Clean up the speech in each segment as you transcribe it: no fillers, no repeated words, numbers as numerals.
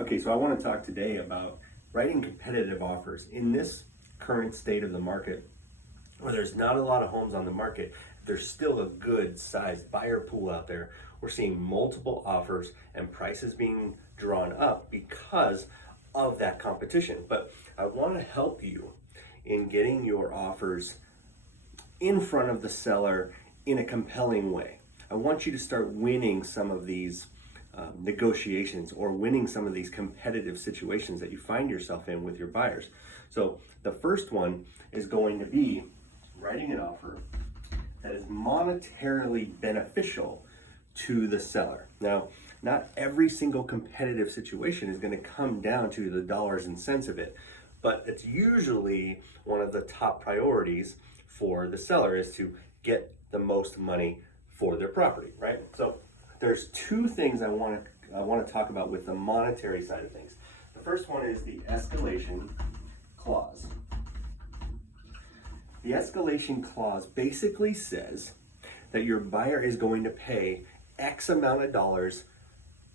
Okay, so I want to talk today about writing competitive offers. In this current state of the market, where there's not a lot of homes on the market, there's still a good sized buyer pool out there. We're seeing multiple offers and prices being drawn up because of that competition. But I want to help you in getting your offers in front of the seller in a compelling way. I want you to start winning some of these negotiations or winning some of these competitive situations that you find yourself in with your buyers. So the first one is going to be writing an offer that is monetarily beneficial to the seller. Now, not every single competitive situation is going to come down to the dollars and cents of it, but it's usually one of the top priorities for the seller is to get the most money for their property, right? So there's two things I want to talk about with the monetary side of things. The first one is the escalation clause. The escalation clause basically says that your buyer is going to pay X amount of dollars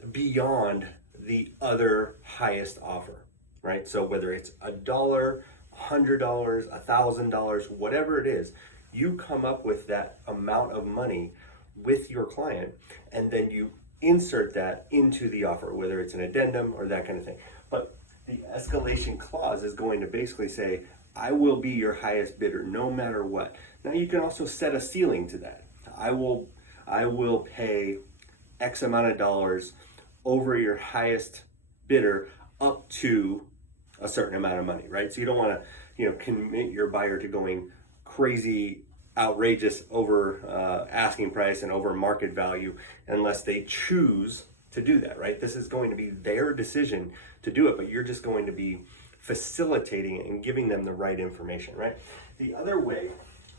beyond the other highest offer, right? So whether it's $1, $100, $1,000, whatever it is, you come up with that amount of money with your client, and then you insert that into the offer, whether it's an addendum or that kind of thing. But the escalation clause is going to basically say, I will be your highest bidder no matter what. Now you can also set a ceiling to that. I will pay X amount of dollars over your highest bidder up to a certain amount of money, right? So you don't want to, commit your buyer to going crazy, outrageous over asking price and over market value unless they choose to do that, right? This is going to be their decision to do it, but you're just going to be facilitating it and giving them the right information, right? The other way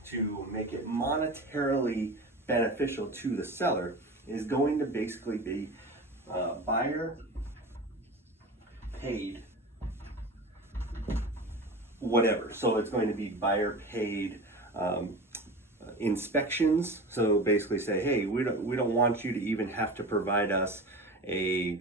to make it monetarily beneficial to the seller is going to basically be buyer paid whatever. So it's going to be buyer paid inspections. So basically say, hey, we don't want you to even have to provide us a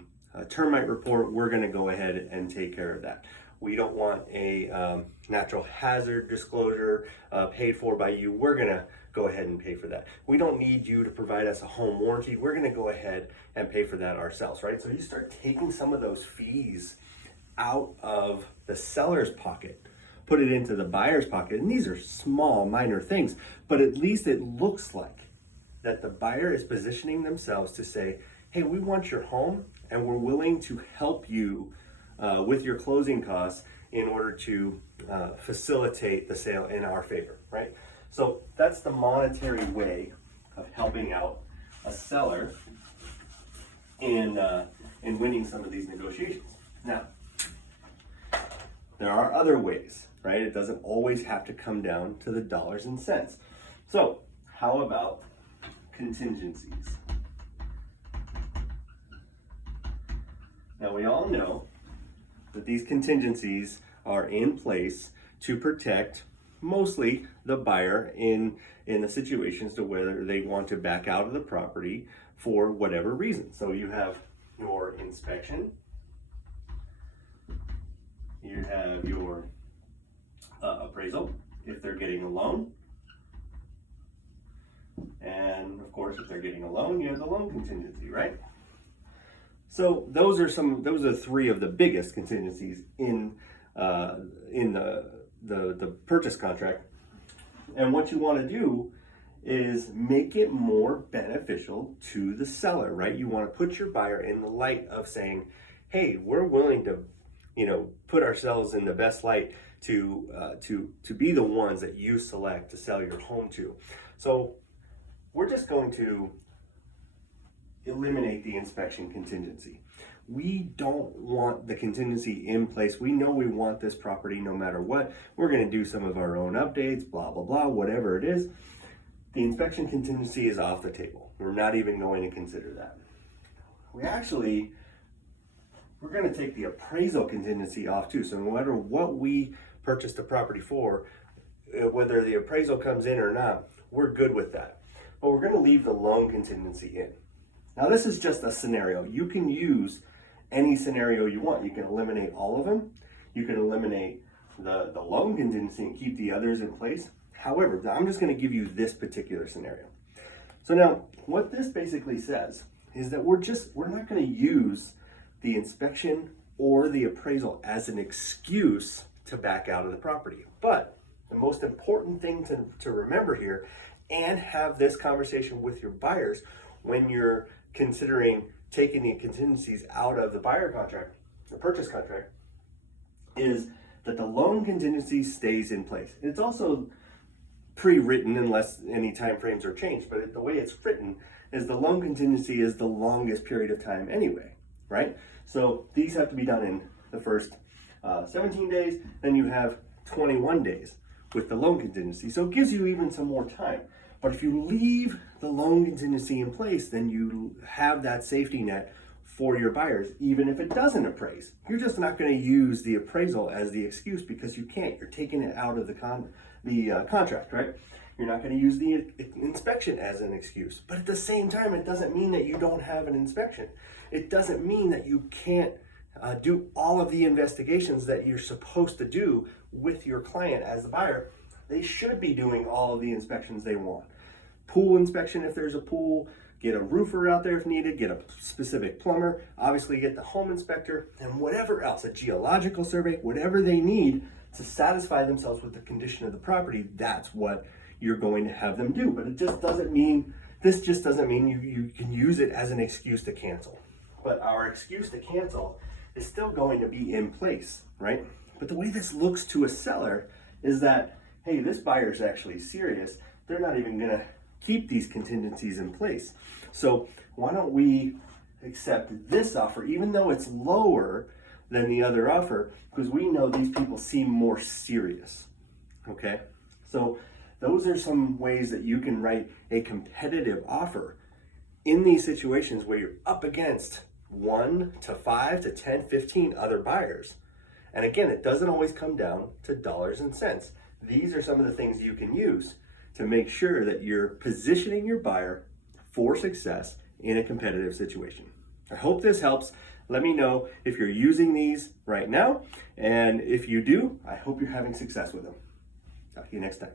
termite report. We're going to go ahead and take care of that. We don't want a natural hazard disclosure paid for by you. We're going to go ahead and pay for that. We don't need you to provide us a home warranty. We're going to go ahead and pay for that ourselves, right? So you start taking some of those fees out of the seller's pocket, put it into the buyer's pocket. And these are small, minor things, but at least it looks like that the buyer is positioning themselves to say, hey, we want your home and we're willing to help you with your closing costs in order to facilitate the sale in our favor, right? So that's the monetary way of helping out a seller in winning some of these negotiations. Now, there are other ways, right? It doesn't always have to come down to the dollars and cents. So how about contingencies? Now we all know that these contingencies are in place to protect mostly the buyer in the situations to whether they want to back out of the property for whatever reason. So you have your inspection, you have your appraisal if they're getting a loan, and of course if they're getting a loan, you have the loan contingency, right? So those are three of the biggest contingencies in the purchase contract. And what you want to do is make it more beneficial to the seller, right? You want to put your buyer in the light of saying, hey, we're willing to, put ourselves in the best light to be the ones that you select to sell your home to. So we're just going to eliminate the inspection contingency. We don't want the contingency in place. We know we want this property no matter what. We're going to do some of our own updates, blah, blah, blah, whatever it is. The inspection contingency is off the table. We're not even going to consider that. We're going to take the appraisal contingency off too. So no matter what we purchased the property for, whether the appraisal comes in or not, we're good with that. But we're going to leave the loan contingency in. Now this is just a scenario. You can use any scenario you want. You can eliminate all of them. You can eliminate the loan contingency and keep the others in place. However, I'm just going to give you this particular scenario. So now, what this basically says is that we're not going to use the inspection or the appraisal as an excuse to back out of the property. But the most important thing to remember here, and have this conversation with your buyers when you're considering taking the contingencies out of the buyer contract, the purchase contract, is that the loan contingency stays in place. It's also pre-written unless any time frames are changed, but the way it's written is the loan contingency is the longest period of time anyway, right? So these have to be done in the first 17 days, then you have 21 days with the loan contingency. So it gives you even some more time. But if you leave the loan contingency in place, then you have that safety net for your buyers, even if it doesn't appraise. You're just not going to use the appraisal as the excuse because you can't. You're taking it out of the contract, right? You're not going to use the inspection as an excuse. But at the same time, it doesn't mean that you don't have an inspection. It doesn't mean that you can't do all of the investigations that you're supposed to do with your client as the buyer. They should be doing all of the inspections they want. Pool inspection if there's a pool, get a roofer out there if needed, get a specific plumber, obviously get the home inspector, and whatever else, a geological survey, whatever they need to satisfy themselves with the condition of the property, that's what you're going to have them do. But this just doesn't mean you can use it as an excuse to cancel. But our excuse to cancel is still going to be in place, right? But the way this looks to a seller is that, hey, this buyer's actually serious. They're not even gonna keep these contingencies in place. So why don't we accept this offer, even though it's lower than the other offer, because we know these people seem more serious, okay? So those are some ways that you can write a competitive offer in these situations where you're up against 1 to 5 to 10, 15 other buyers. And again, it doesn't always come down to dollars and cents. These are some of the things you can use to make sure that you're positioning your buyer for success in a competitive situation. I hope this helps. Let me know if you're using these right now. And if you do, I hope you're having success with them. Talk to you next time.